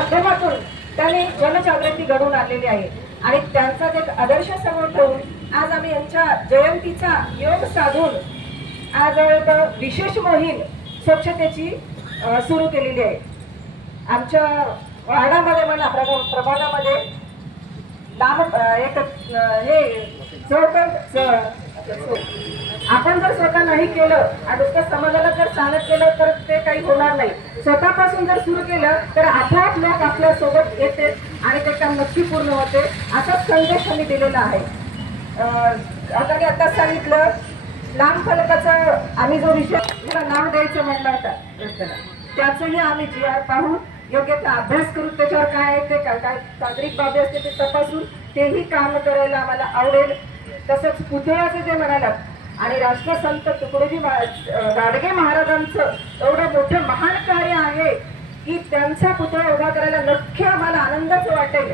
माध्यमातून त्यांनी जनजागृती घडवून आणलेली आहे आणि त्यांचाच एक आदर्श समोर ठेवून आज आम्ही यांच्या जयंतीचा योग साधून आज एक विशेष मोहीम स्वच्छतेची सुरू केलेली आहे। आमच्या वार्डामध्ये म्हणा प्रभागामध्ये एक हे आपण जर स्वतः नाही केलं आणि दुसऱ्या समाजाला जर सांगत केलं तर ते काही होणार नाही। स्वतःपासून जर सुरू केलं तर आपोआप लोक आपल्या सोबत येते आणि ते काम नक्की पूर्ण होते, असा संदेश आम्ही दिलेला आहे। आता सांगितलं लांब फलकाचा आम्ही जो विषय नाव द्यायचं म्हणलं होता त्याचंही आम्ही GR पाहून योग्य ते अभ्यास करून त्याच्यावर काय आहे ते काय तांत्रिक बाबी असते ते तपासून तेही काम करायला आम्हाला आवडेल। तसंच पुतळ्याचं जे म्हणालात आणि राष्ट्रसंत तुकडोजी गाडगे महाराजांचं एवढं मोठं महान कार्य आहे की त्यांचा पुतळा उभा करायला नक्की आम्हाला आनंदच वाटेल।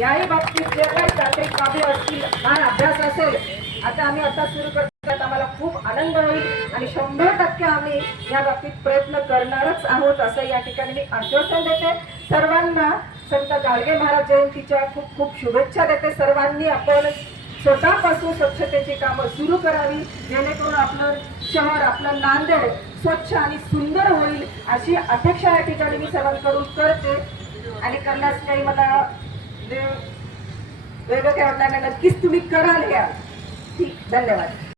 याही बाबतीत जे काही तांत्रिक बाबी असतील आणि अभ्यास असेल आता सुरू करतात आम्हाला खूप आनंद होईल आणि 100% आम्ही या बाबतीत प्रयत्न करणारच आहोत असं या ठिकाणी मी आश्वासन देते। सर्वांना संत गाडगे महाराज जयंतीच्या खूप खूप शुभेच्छा देते। सर्वांनी आपण स्वतःपासून स्वच्छतेची कामं सुरू करावी जेणेकरून आपलं शहर आपलं नांदेड स्वच्छ आणि सुंदर होईल अशी अपेक्षा या ठिकाणी मी सर्वांकडून करते आणि करण्यास काही मला वेगळं काय वाटणार नाही, नक्कीच तुम्ही कराल या। ठीक, धन्यवाद।